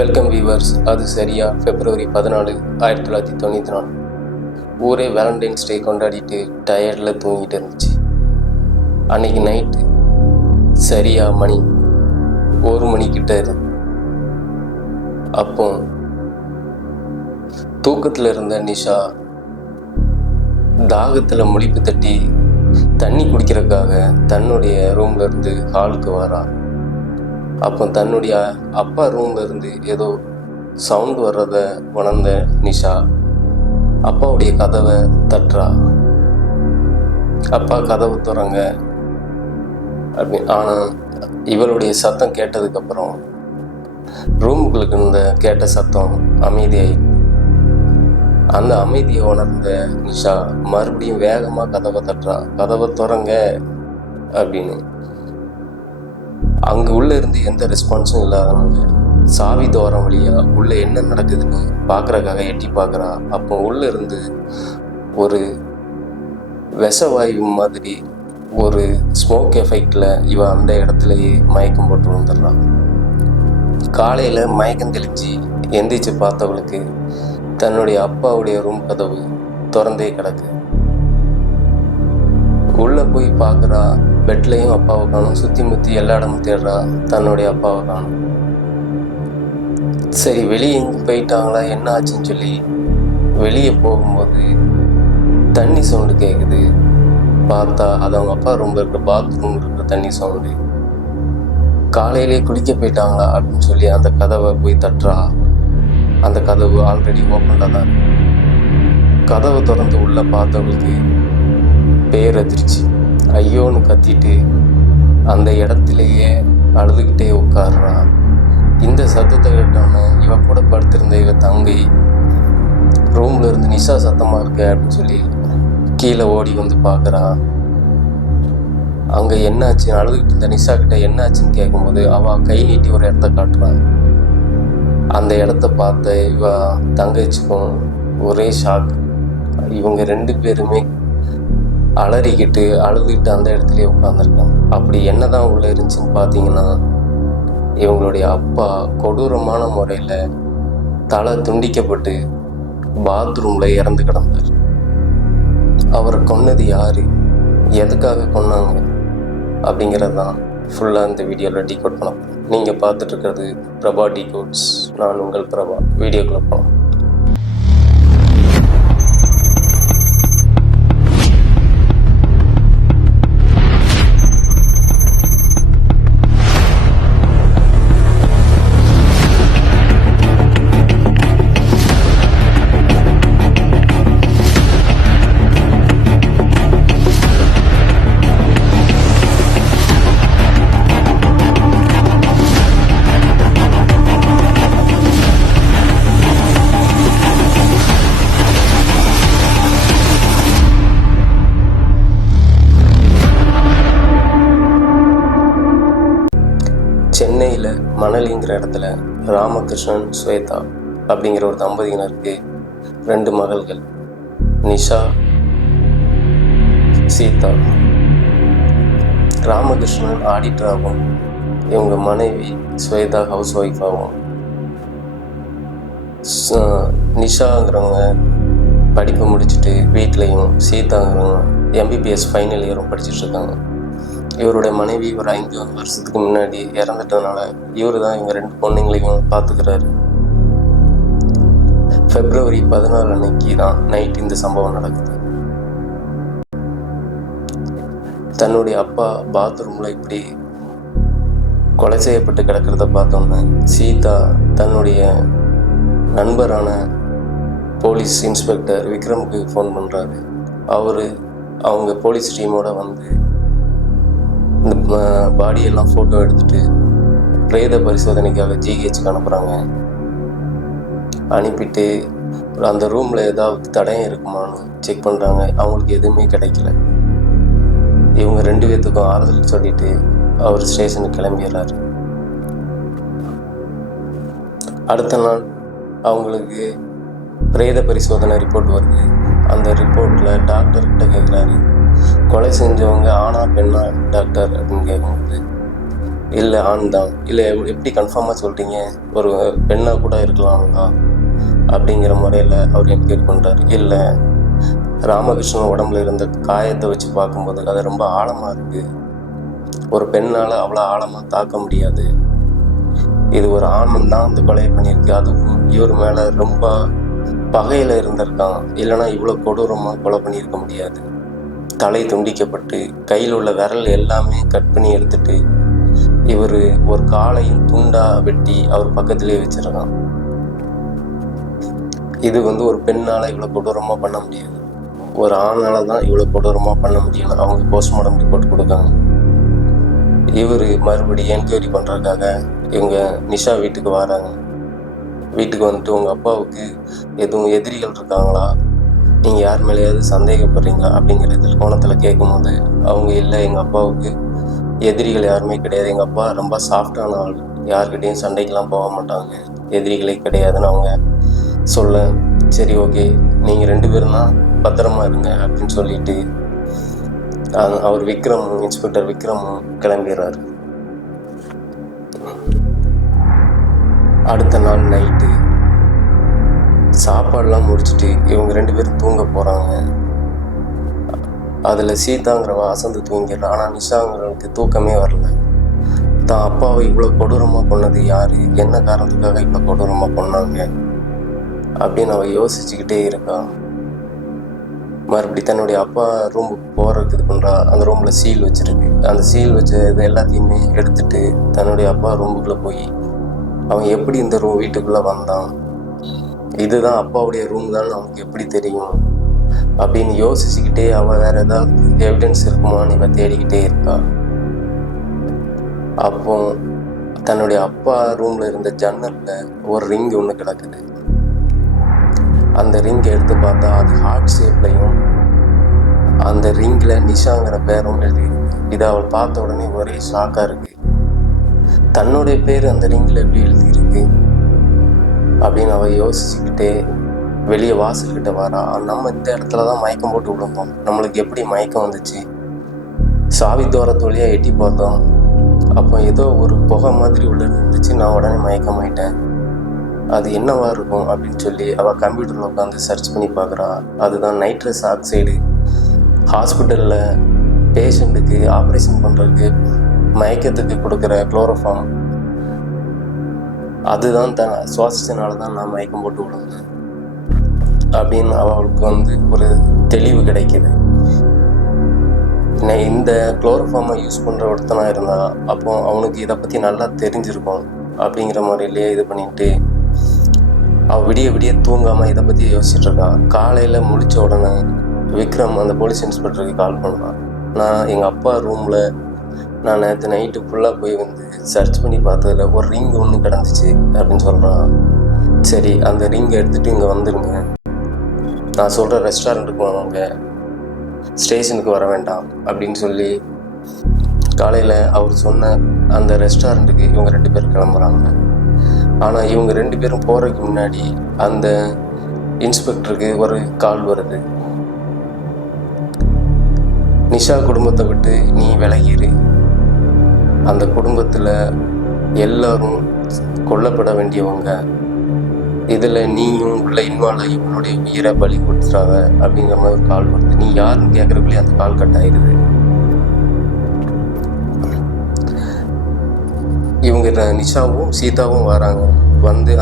Welcome viewers. அது சரியா February 14, 1994. ஊரே வேலண்டைன்ஸ் டே கொண்டாடிட்டு டயர்டில் தூங்கிட்டு இருந்துச்சு. அன்னைக்கு நைட்டு சரியா மணி 1 மணிக்கிட்ட இருக்கு. அப்போ தூக்கத்தில் இருந்த நிஷா தாகத்தில் முழிப்பு தட்டி தண்ணி குடிக்கிறதுக்காக தன்னுடைய ரூம்ல இருந்து ஹாலுக்கு வரா. அப்போ தன்னுடைய அப்பா ரூம்ல இருந்து ஏதோ சவுண்டு வர்றத உணர்ந்த நிஷா அப்பாவுடைய கதவை தட்டுறா. அப்பா கதவு திறங்க ஆனால் இவளுடைய சத்தம் கேட்டதுக்கப்புறம் ரூமுக்குள்ளுக்கு இருந்த கேட்ட சத்தம் அமைதியாயி. அந்த அமைதியை உணர்ந்த நிஷா மறுபடியும் வேகமாக கதவை தட்டுறா. கதவை திறங்க அப்படின்னு. அங்கே உள்ளே இருந்து எந்த ரெஸ்பான்ஸும் இல்லாதவங்க சாவி துவாரம் வழியாக உள்ளே என்ன நடக்குதுன்னு பார்க்குறக்காக எட்டி பார்க்குறா. அப்போ உள்ளே இருந்து ஒரு விஷவாயு மாதிரி ஒரு ஸ்மோக் எஃபெக்டில் இவன் அந்த இடத்துலையே மயக்கம் போட்டு வந்துடுறான். காலையில் மயக்கம் தெளிஞ்சு எந்திரிச்சு பார்த்தவளுக்கு தன்னுடைய அப்பாவுடைய ரூம் கதவு திறந்தே கிடக்கு. உள்ளே போய் பார்க்குறா. பெட்லேயும் அப்பாவை காணும். சுற்றி முற்றி எல்லா இடமும் தேடுறா. தன்னுடைய அப்பாவை காணும். சரி, வெளியே எங்கே போயிட்டாங்களா என்ன ஆச்சுன்னு சொல்லி வெளியே போகும்போது தண்ணி சவுண்டு கேட்குது. பார்த்தா அது அவங்க அப்பா ரூமில் இருக்கிற பாத்ரூம் இருக்கிற தண்ணி சவுண்டு. காலையிலே குளிக்க போயிட்டாங்களா அப்படின்னு சொல்லி அந்த கதவை போய் தட்டுறா. அந்த கதவு ஆல்ரெடி ஓப்பன்டாக தான் இருக்கு. கதவை திறந்து உள்ளே பார்த்தவங்களுக்கு பேரதிர்ச்சி. ஐயோன்னு கத்திட்டு அந்த இடத்துலையே அழுதுகிட்டே உட்கார்றா. இந்த சத்தத்தை கேட்டோன்னே இவ கூட படுத்திருந்த இவ தங்கை ரூம்ல இருந்து நிஷா சத்தமா இருக்க அப்படின்னு சொல்லி கீழே ஓடி வந்து பார்க்குறா. அங்கே என்னாச்சு அழுதுகிட்டு இருந்த நிஷா கிட்ட என்னாச்சுன்னு கேட்கும்போது அவள் கை நீட்டி ஒரு இடத்த காட்டுறான். அந்த இடத்த பார்த்த இவ தங்கச்சிக்கும் ஒரே ஷாக். இவங்க 2 பேருமே அலறிக்கிட்டு அழுதுகிட்டு அந்த இடத்துலயே உட்காந்துருக்காங்க. அப்படி என்னதான் உள்ள இருந்துச்சுன்னு பார்த்தீங்கன்னா, இவங்களுடைய அப்பா கொடூரமான முறையில் தலை துண்டிக்கப்பட்டு பாத்ரூமில் இறந்து கிடந்தார். அவரை கொன்னது யாரு, எதுக்காக கொன்னாங்க அப்படிங்கிறது தான் ஃபுல்லாக இந்த வீடியோவில் டீகோட் பண்ண போகிறோம். நீங்கள் பார்த்துட்டு இருக்கிறது பிரபா டீகோட்ஸ். நான் உங்கள் பிரபா. வீடியோக்குள்ள போகலாம். சென்னையில் மணலிங்கிற இடத்துல ராமகிருஷ்ணன், ஸ்வேதா அப்படிங்கிற ஒரு தம்பதியினருக்கு 2 மகள்கள், நிஷா, சீதா. ராமகிருஷ்ணன் ஆடிட்டராகவும் இவங்க மனைவி ஸ்வேதா ஹவுஸ் ஒய்ஃபாகவும், நிஷாங்கிறவங்க படிப்பை முடிச்சுட்டு வீட்லேயும், சீதாங்கிறவங்க MBBS ஃபைனல் இயரும் படிச்சுட்டு இருக்காங்க. இவருடைய மனைவி ஒரு 5 வருஷத்துக்கு முன்னாடி இறந்துட்டதுனால இவர் தான் இவங்க 2 பொண்ணுங்களையும் பார்த்துக்கிறாரு. February 14 அன்னைக்கு தான் நைட் இந்த சம்பவம் நடக்குது. தன்னுடைய அப்பா பாத்ரூமில் இப்படி கொலை செய்யப்பட்டு கிடக்கிறத பார்த்தோன்னே சீதா தன்னுடைய நண்பரான போலீஸ் இன்ஸ்பெக்டர் விக்ரமுக்கு ஃபோன் பண்ணுறாரு. அவங்க போலீஸ் டீமோட வந்து இந்த பாடியெல்லாம் ஃபோட்டோ எடுத்துகிட்டு பிரேத பரிசோதனைக்காக GHக்கு அனுப்புகிறாங்க. அனுப்பிட்டு அந்த ரூமில் ஏதாவது தடயம் இருக்குமான்னு செக் பண்ணுறாங்க. அவங்களுக்கு எதுவுமே கிடைக்கல. இவங்க 2 பேர்த்துக்கும் ஆறுதல் சொல்லிட்டு அவர் ஸ்டேஷனுக்கு கிளம்பிடுறாரு. அடுத்த நாள் அவங்களுக்கு பிரேத பரிசோதனை ரிப்போர்ட் வருது. அந்த ரிப்போர்ட்டில் டாக்டர்கிட்ட கேட்குறாரு, கொலை செஞ்சவங்க ஆனா பெண்ணா டாக்டர் அப்படின்னு கேட்கும்போது இல்லை ஆண் தான். இல்லை எப்படி கன்ஃபார்மாக சொல்கிறீங்க, ஒரு பெண்ணாக கூட இருக்கலாம்ங்களா அப்படிங்கிற முறையில் அவர் என்கொயரி பண்ணுறாரு. இல்லை, ராமகிருஷ்ணன் உடம்புல இருந்த காயத்தை வச்சு பார்க்கும்போது அது ரொம்ப ஆழமாக இருக்குது, ஒரு பெண்ணால் அவ்வளோ ஆழமாக தாக்க முடியாது, இது ஒரு ஆண் தான் அந்த கொலையை பண்ணியிருக்கு, அதுவும் இவர் மேலே ரொம்ப பகையில் இருந்திருக்கான், இல்லைனா இவ்வளோ கொடூரமாக கொலை பண்ணியிருக்க முடியாது. தலை துண்டிக்கப்பட்டு கையில் உள்ள விரல் எல்லாமே கட் பண்ணி எடுத்துட்டு இவர் ஒரு காலையும் துண்டா வெட்டி அவர் பக்கத்திலே வச்சிருக்கான். இது ஒரு பெண்ணால் இவ்வளோ கொடூரமாக பண்ண முடியாது, ஒரு ஆணால் தான் இவ்வளோ கொடூரமாக பண்ண முடியும்னு அவங்க போஸ்ட்மார்ட்டம் ரிப்போர்ட் கொடுக்காங்க. இவர் மறுபடியும் என்கொயரி பண்ணுறதுக்காக இவங்க நிஷா வீட்டுக்கு வராங்க. வீட்டுக்கு வந்துட்டு உங்கள் அப்பாவுக்கு எதுவும் எதிரிகள் இருக்காங்களா, நீங்கள் யார் மேலேயாவது சந்தேகப்படுறீங்களா அப்படிங்கிற கோணத்தில் கேட்கும்போது அவங்க இல்லை, எங்கள் அப்பாவுக்கு எதிரிகள் யாருமே கிடையாது, எங்கள் அப்பா ரொம்ப சாஃப்டான ஆள், யார்கிட்டையும் சண்டைக்கெலாம் போக மாட்டாங்க, எதிரிகளே கிடையாதுன்னு அவங்க சொல்ல, சரி ஓகே நீங்கள் 2 பேரும் தான் பத்திரமா இருங்க அப்படின்னு சொல்லிட்டு அவர் இன்ஸ்பெக்டர் விக்ரம் கிளம்பிடுறாரு. அடுத்த நாள் நைட்டு சாப்பாடெலாம் முடிச்சுட்டு இவங்க 2 பேரும் தூங்க போகிறாங்க. அதில் சீதாங்கிறவ அசந்து தூங்கிடுறா. ஆனால் நிஷாங்கிறவனுக்கு தூக்கமே வரல. தான் அப்பாவை இவ்வளோ கொடூரமாக கொன்னது யார், என்ன காரணத்துக்காக இவ்வளோ கொடூரமாக கொன்னாங்க அப்படின்னு அவள் யோசிச்சுக்கிட்டே இருக்கா. மறுபடி தன்னுடைய அப்பா ரூமுக்கு போகிறதுக்கு இது பண்ணுறா. அந்த ரூமில் சீல் வச்சுருக்கு. அந்த சீல் வச்ச இது எல்லாத்தையுமே எடுத்துட்டு தன்னுடைய அப்பா ரூமுக்குள்ளே போய் அவன் எப்படி இந்த வீட்டுக்குள்ளே வந்தான், இதுதான் அப்பாவுடைய ரூம் தான் அவனுக்கு எப்படி தெரியும் அப்படின்னு யோசிச்சுக்கிட்டே அவள் வேறு ஏதாவது எவிடன்ஸ் இருக்குமான்னு இவன் தேடிக்கிட்டே இருக்கா. அப்போ தன்னுடைய அப்பா ரூமில் இருந்த ஜன்னலில் ஒரு ரிங் ஒன்று கிடக்குது. அந்த ரிங் எடுத்து பார்த்தா அது ஹார்ட் ஷேப்லையும் அந்த ரிங்கில் நிஷாங்கிற பேரும் எழுதியிருக்கு. இதை அவள் பார்த்த உடனே ஒரே ஷாக்காக இருக்குது. தன்னுடைய பேர் அந்த ரிங்கில் எப்படி எழுதியிருக்கு அப்படின்னு அவள் யோசிச்சுக்கிட்டே வெளியே வாசல்கிட்ட வரா. நம்ம இந்த இடத்துல தான் மயக்கம் போட்டு விழுந்தோம், நம்மளுக்கு எப்படி மயக்கம் வந்துச்சு, சாவி தோரத்து வழியாக எட்டி பார்த்தோம், அப்போ ஏதோ ஒரு புகை மாதிரி உள்ள இருந்துச்சு, நான் உடனே மயக்கமாயிட்டேன், அது என்னவா இருக்கும் அப்படின்னு சொல்லி அவள் கம்ப்யூட்டரில் உட்காந்து சர்ச் பண்ணி பார்க்குறா. அதுதான் நைட்ரஸ் ஆக்சைடு, ஹாஸ்பிட்டலில் பேஷண்ட்டுக்கு ஆப்ரேஷன் பண்ணுறதுக்கு மயக்கத்துக்கு கொடுக்குற குளோரோஃபார்ம், அதுதான் சுவாசிச்சனால தான் நான் மயக்கம் போட்டு விழுந்தேன் அப்படின்னு அவளுக்கு ஒரு தெளிவு கிடைக்கிது. இந்த குளோரோஃபார்மை யூஸ் பண்ணுற ஒருத்தனாக இருந்தால் அப்போ அவனுக்கு இதை பற்றி நல்லா தெரிஞ்சிருக்கும் அப்படிங்கிற மாதிரிலேயே இது பண்ணிட்டு அவள் விடிய தூங்காமல் இதை பற்றி யோசிச்சுட்ருக்கா. காலையில் முழித்த உடனே விக்ரம் அந்த போலீஸ் இன்ஸ்பெக்டருக்கு கால் பண்ணான். நான் எங்கள் அப்பா ரூமில் நான் நேற்று நைட்டு ஃபுல்லாக போய் சர்ச் பண்ணி பார்த்ததில் ஒரு ரிங் ஒன்று கிடந்துச்சு அப்படின்னு சொல்கிறான். சரி, அந்த ரிங்கை எடுத்துகிட்டு இங்கே வந்துடுங்க, நான் சொல்கிற ரெஸ்டாரண்ட்டுக்கு வாங்க, ஸ்டேஷனுக்கு வர வேண்டாம் அப்படின்னு சொல்லி காலையில் அவர் சொன்ன அந்த ரெஸ்டாரண்ட்டுக்கு இவங்க 2 பேரும் கிளம்புறாங்க. ஆனால் இவங்க 2 பேரும் போகிறதுக்கு முன்னாடி அந்த இன்ஸ்பெக்டருக்கு ஒரு கால் வருது. நிஷா குடும்பத்தை விட்டு நீ விலகிரு, அந்த குடும்பத்தில் எல்லாரும் கொல்லப்பட வேண்டியவங்க, இதில் நீயும் உள்ள இன்வால்வ் ஆகி உன்னுடைய உயிரை பலி கொடுத்துறாங்க அப்படிங்கிற மாதிரி ஒரு கால் வருது. நீ யாருன்னு கேட்குறக்குள்ளே அந்த கால் கட் ஆயிடுது. இவங்க நிஷாவும் சீதாவும் வராங்க.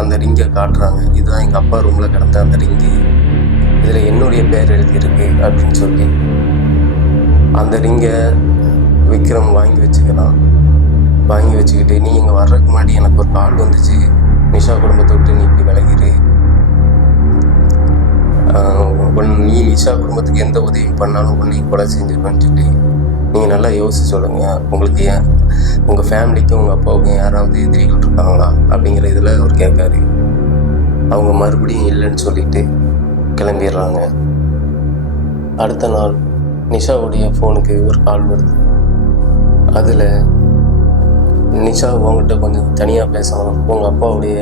அந்த ரிங்கை காட்டுறாங்க. இதுதான் எங்கள் அப்பா ரூமில் கிடந்த அந்த ரிங்கு, இதில் என்னுடைய பேர் எழுதியிருக்கு அப்படின்னு சொல்லி அந்த ரிங்கை விக்ரம் வாங்கி வச்சுக்கிறான். வாங்கி வச்சுக்கிட்டு நீ இங்கே வர்றதுக்கு முன்னாடி எனக்கு ஒரு கால் வந்துச்சு, நிஷா குடும்பத்தை விட்டு நீ இப்படி விலகிரு, நீ நிஷா குடும்பத்துக்கு எந்த உதவியும் பண்ணாலும் உன்னையும் கொலை செஞ்சுருப்பேன்னு சொல்லி நீங்கள் நல்லா யோசிச்சு சொல்லுங்கள், உங்களுக்கு ஏன் உங்கள் ஃபேமிலிக்கும் உங்கள் அப்பாவுக்கும் யாராவது எதிரிகள் இருக்காங்களா அப்படிங்கிற இதில் அவர் கேட்காரு. அவங்க மறுபடியும் இல்லைன்னு சொல்லிட்டு கிளம்பிடுறாங்க. அடுத்த நாள் நிஷாவுடைய ஃபோனுக்கு ஒரு கால் வருது. அதில் நிஷா உங்கள்கிட்ட கொஞ்சம் தனியாக பேசணும், உங்கள் அப்பாவுடைய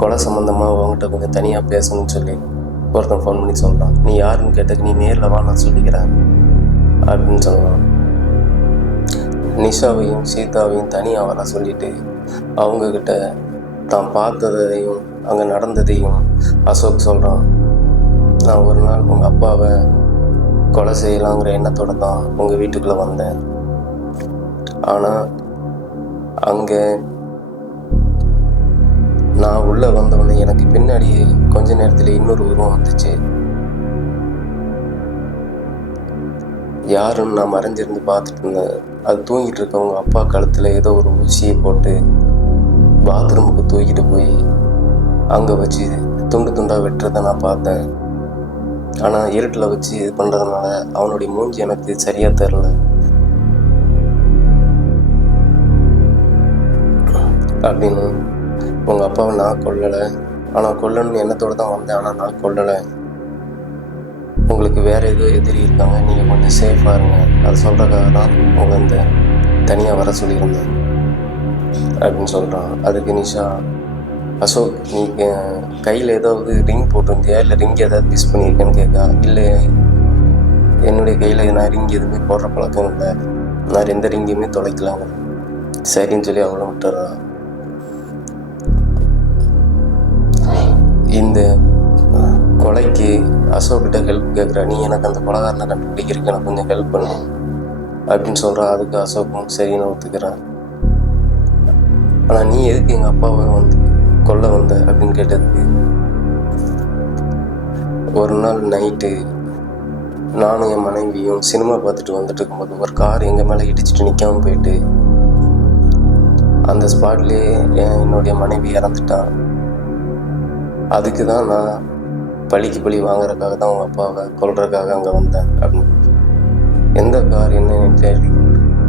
கொலை சம்மந்தமாக உங்கள்கிட்ட கொஞ்சம் தனியாக பேசணும்னு சொல்லி ஒருத்தன் ஃபோன் பண்ணி சொல்கிறான். நீ யாருன்னு கேட்டதுக்கு நீ நேரில் வா, நான் சொல்லிக்கிறேன் அப்படின்னு சொல்லலாம். நிஷாவையும் சீதாவையும் தனியாக வர சொல்லிட்டு அவங்கக்கிட்ட தான் பார்த்ததையும் அங்கே நடந்ததையும் அசோக் சொல்கிறான். நான் ஒரு நாள் உங்கள் அப்பாவை கொலை செய்யலாங்கிற எண்ணத்தோடு தான் உங்கள் வீட்டுக்குள்ளே வந்தேன். ஆனால் அங்கே நான் உள்ளே வந்தவொடனே எனக்கு பின்னாடியே கொஞ்ச நேரத்தில் இன்னொரு உருவம் வந்துச்சு. யாருன்னு நான் மறைஞ்சிருந்து பார்த்துட்டு இருந்தேன். அது தூங்கிட்டு இருக்கவங்க அப்பா கழுத்தில் ஏதோ ஒரு ஊசியை போட்டு பாத்ரூமுக்கு தூக்கிட்டு போய் அங்கே வச்சு துண்டு துண்டாக வெட்டுறதை நான் பார்த்தேன். ஆனால் இருட்டில் வச்சு இது பண்ணுறதுனால அவனுடைய மூஞ்சி எனக்கு சரியாக தெரில. அப்படின்னு உங்கள் அப்பாவை நான் கொல்லலை, ஆனால் கொல்லணும்னு எண்ணத்தோடு தான் வந்தேன், ஆனால் நான் கொல்லலை. உங்களுக்கு வேறு ஏதோ எதிரி இருக்காங்க, நீங்கள் கொஞ்சம் சேஃபாக இருங்க, அது சொல்கிறதுக்காக தான் உங்களை இந்த தனியாக வர சொல்லியிருந்தேன் அப்படின்னு சொல்கிறான். அதுக்கு நிஷா, அசோக் நீங்கள் கையில் ஏதாவது ரிங் போட்டிருந்தியா, இல்லை ரிங் ஏதாவது மிஸ் பண்ணியிருக்கேன்னு கேட்கா. இல்லை, என்னுடைய கையில் நான் ரிங் எதுவுமே போடுற பழக்கம் இல்லை, நான் எந்த ரிங்கையுமே தொலைக்கலாங்க. சரின்னு சொல்லி அவங்களும் விட்டுறான். இந்த கொலைக்கு அசோக்கிட்ட ஹெல்ப் கேட்குறா. நீ எனக்கு அந்த கொலைகாரனை கண்டுபிடிக்கிறதுக்கு எனக்கு கொஞ்சம் ஹெல்ப் பண்ணு அப்படின்னு சொல்கிறான். அதுக்கு அசோக்கும் சரின்னு ஒத்துக்கிறேன். ஆனால் நீ எதுக்கு எங்கள் அப்பாவை கொல்ல வந்த அப்படின்னு கேட்டதுக்கு, ஒரு நாள் நைட்டு நானும் என் மனைவியும் சினிமா பார்த்துட்டு வந்துட்டு இருக்கும்போது ஒரு கார் எங்கள் மேலே இடிச்சிட்டு நிற்காமல் போயிட்டு அந்த ஸ்பாட்லேயே என்னுடைய மனைவி இறந்துட்டான். அதுக்கு தான் நான் பழிக்கு பழி வாங்குறதுக்காக தான் உங்கள் அப்பாவை கொல்றதுக்காக அங்கே வந்தேன் அப்படின்னு. எந்த கார் என்னன்னு கேள்வி,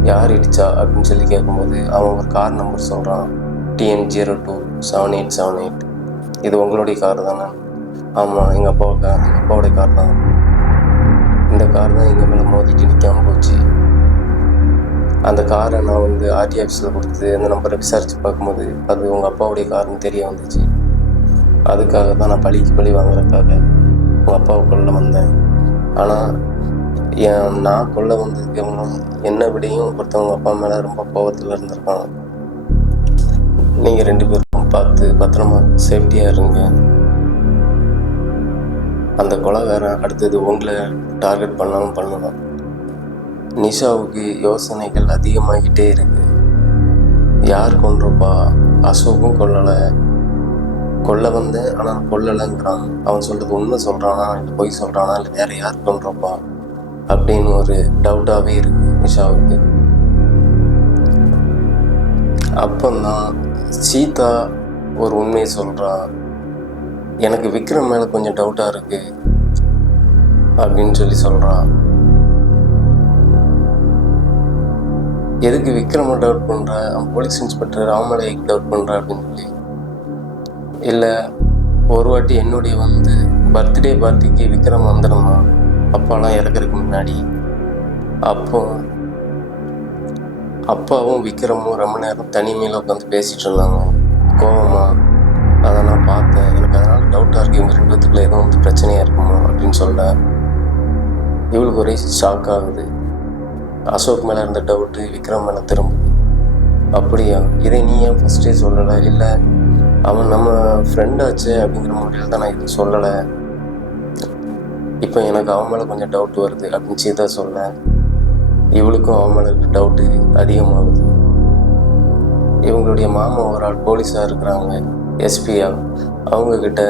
யார் இடிச்சா அப்படின்னு சொல்லி கேட்கும்போது அவன் ஒரு கார் நம்பர் சொல்கிறான், TN027878. இது உங்களுடைய கார் தானே? ஆமாம், எங்கள் அப்பாவோடைய கார் தான். இந்த கார் தான் எங்கள் மேலே மோதிட்டு நிற்காமல் போச்சு. அந்த காரை நான் RT ஆஃபீஸில் கொடுத்து அந்த நம்பரை விசாரித்து பார்க்கும்போது அது உங்கள் அப்பாவுடைய கார்னு தெரிய வந்துச்சு. அதுக்காக தான் நான் பழிக்கு பழி வாங்குறதுக்காக உங்கள் அப்பாவை கொல்ல வந்தேன். ஆனால் நான் கொல்ல வந்ததுக்கு என்னை விடையும் ஒருத்தவங்க அப்பா மேலே ரொம்ப கோபத்தில் இருந்திருக்காங்க. நீங்கள் 2 பேருக்கும் பார்த்து பத்திரமா சேஃப்டியாக இருங்க. அந்த கொலைகாரன் அடுத்தது உங்களை டார்கெட் பண்ணாலும் பண்ணணும். நிஷாவுக்கு யோசனைகள் அதிகமாகிட்டே இருக்கு. யார் கொன்றப்பா? அசோக்கும் கொல்லலை, கொல்ல வந்தேன் ஆனால் கொல்லலைங்கிறான். அவன் சொல்கிறது உண்மை சொல்கிறானா இல்லை பொய் சொல்கிறானா இல்லை வேறு யார் கொன்றப்பா அப்படின்னு ஒரு டவுட்டாகவே இருக்குது நிஷாவுக்கு. அப்போதான் சீதா ஒரு உண்மையை சொல்கிறா. எனக்கு விக்ரம் மேலே கொஞ்சம் டவுட்டாக இருக்குது அப்படின்னு சொல்லி சொல்கிறா. எதுக்கு விக்ரமை டவுட் பண்ணுற, அவன் போலீஸ் இன்ஸ்பெக்டர் ராமலைக்கு டவுட் பண்ணுற அப்படின்னு சொல்லி. இல்லை, ஒரு வாட்டி என்னுடைய பர்த்டே பார்ட்டிக்கு விக்ரம் வந்துருந்தான் அப்பாலாம் இறக்கிறதுக்கு முன்னாடி. அப்பாவும் விக்ரமும் ரொம்ப நேரம் தனிமையில் உட்காந்து பேசிகிட்டு இருந்தாங்க கோவமா. அதை நான் பார்த்தேன். எனக்கு அதனால் டவுட்டாக இருக்குது, இவங்க 2 பேத்துக்குள்ள எதுவும் பிரச்சனையாக இருக்குமா அப்படின்னு சொல்ல இவளுக்கு ஒரே ஷாக் ஆகுது. அசோக் மேலே இருந்த டவுட்டு விக்ரம் மேலே திரும்புது. அப்படியா, இதை நீ ஏன் ஃபஸ்ட்டே சொல்லலை? இல்லை, அவன் நம்ம ஃப்ரெண்டாச்சு அப்படிங்கிற முறையில் தான் நான் இது சொல்லலை. இப்போ எனக்கு அவன் மேலே கொஞ்சம் டவுட் வருது அப்படின்னு சீதா சொல்ல இவளுக்கும் அவன் மேலே டவுட்டு அதிகமாகுது. இவங்களுடைய மாமா ஒரு ஆள் போலீஸாக இருக்கிறாங்க, எஸ்பியா. அவங்கக்கிட்ட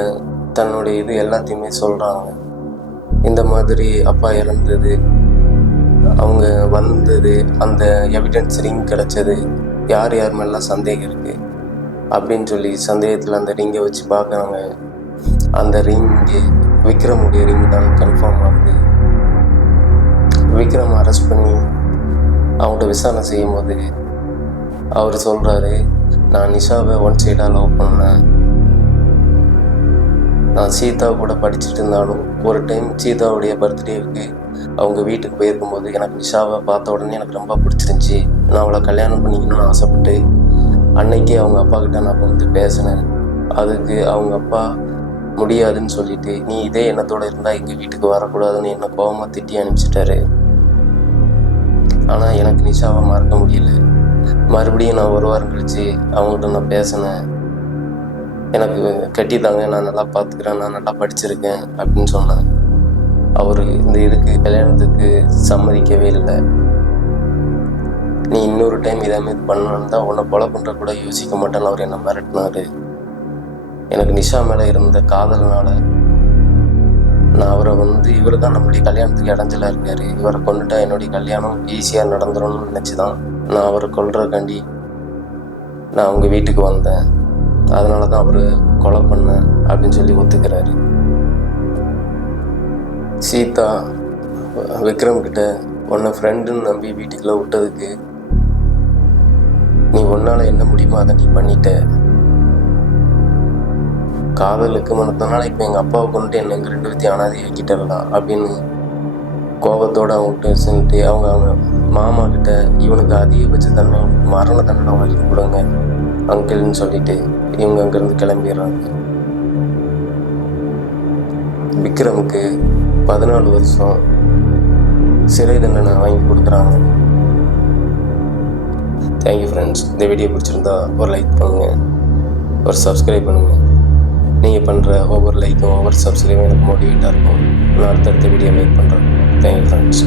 தன்னுடைய இது எல்லாத்தையுமே சொல்கிறாங்க. இந்த மாதிரி அப்பா இறந்தது, அவங்க வந்தது, அந்த எவிடன்ஸ் ரிங் கிடச்சது, யார் மேலாம் சந்தேகம் இருக்குது அப்படின்னு சொல்லி சந்தேகத்தில் அந்த ரிங்கை வச்சு பார்க்குறாங்க. அந்த ரிங்கு விக்ரமுடைய ரிங் தான் கன்ஃபார்ம் ஆகுது. விக்ரம் அரெஸ்ட் பண்ணி அவங்கள்ட்ட விசாரணை செய்யும் போது அவர் சொல்கிறாரு, நான் நிஷாவை ஒன் சைடாக லவ் பண்ணேன். நான் சீதா கூட படிச்சுட்டு இருந்தாலும் ஒரு டைம் சீதாவுடைய பர்த்டேவுக்கு அவங்க வீட்டுக்கு போயிருக்கும்போது எனக்கு நிஷாவை பார்த்த உடனே எனக்கு ரொம்ப பிடிச்சிருந்துச்சி. நான் அவளை கல்யாணம் பண்ணிக்கணும்னு ஆசைப்பட்டு அன்னைக்கு அவங்க அப்பா கிட்ட நான் பேசினேன். அதுக்கு அவங்க அப்பா முடியாதுன்னு சொல்லிட்டு, நீ இதே எண்ணத்தோடு இருந்தால் எங்கள் வீட்டுக்கு வரக்கூடாதுன்னு என்ன கோபமாக திட்டி அனுப்பிச்சிட்டாரு. ஆனால் எனக்கு நிஷாவை மறக்க முடியல. மறுபடியும் நான் ஒரு வாரம் கழித்து அவங்கள்ட்ட நான் பேசினேன். எனக்கு கட்டித்தாங்க, நான் நல்லா பார்த்துக்கிறேன், நான் நல்லா படிச்சிருக்கேன் அப்படின்னு சொன்னேன். அவர் இந்த இதுக்கு கல்யாணத்துக்கு சம்மதிக்கவே இல்லை. நீ இன்னொரு டைம் இதேமாரி பண்ணணுன்னு தான் உன்னை கொலை பண்ணுற கூட யோசிக்க மாட்டேன்னு அவர் என்னை மிரட்டினார். எனக்கு நிஷா மேலே இருந்த காதல்னால நான் அவரை இவர் தான் நம்மளுடைய கல்யாணத்துக்கு இடைஞ்சலாக இருக்கார், இவரை கொண்டுட்டா என்னுடைய கல்யாணம் ஈஸியாக நடந்துடும்னு நினச்சி தான் நான் அவரை கொல்றதுக்காண்டி நான் அவங்க வீட்டுக்கு வந்தேன். அதனால தான் அவர் கொலை பண்ணேன் அப்படின்னு சொல்லி ஒத்துக்கிறாரு. சீதா விக்ரம் கிட்ட உன்னை ஃப்ரெண்டுன்னு நம்பி வீட்டுக்குள்ளே விட்டதுக்கு நீ உன்னால் என்ன முடியுமோ அதை நீ பண்ணிட்ட. காதலுக்கு மனத்தினால இப்போ எங்கள் அப்பாவை கொண்டுட்டு என்னை எங்கள் 2 பேர்த்தையும் அனாதையாக்கிட்டலாம் அப்படின்னு கோபத்தோடு அவங்ககிட்ட சென்ட்டு அவங்க மாமா கிட்ட இவனுக்கு அதிகபட்ச தண்டனை மரண தண்டனை வாங்கி கொடுங்க அங்கிள்னு சொல்லிட்டு இவங்க அங்கேருந்து கிளம்பிடுறாங்க. விக்ரமுக்கு 14 வருஷம் சிறை தண்டனை வாங்கி கொடுக்குறாங்க. Thank you friends. இந்த வீடியோ பிடிச்சிருந்தா ஒரு லைக் பண்ணுங்கள், ஒரு சப்ஸ்கிரைப் பண்ணுங்கள். நீங்கள் பண்ணுற ஒவ்வொரு லைக்கும் ஒவ்வொரு சப்ஸ்கிரைபும் எனக்கு மோட்டிவேட்டாக இருக்கும். நான் அடுத்தடுத்த வீடியோ மேக் பண்ணுறேன். Thank you friends.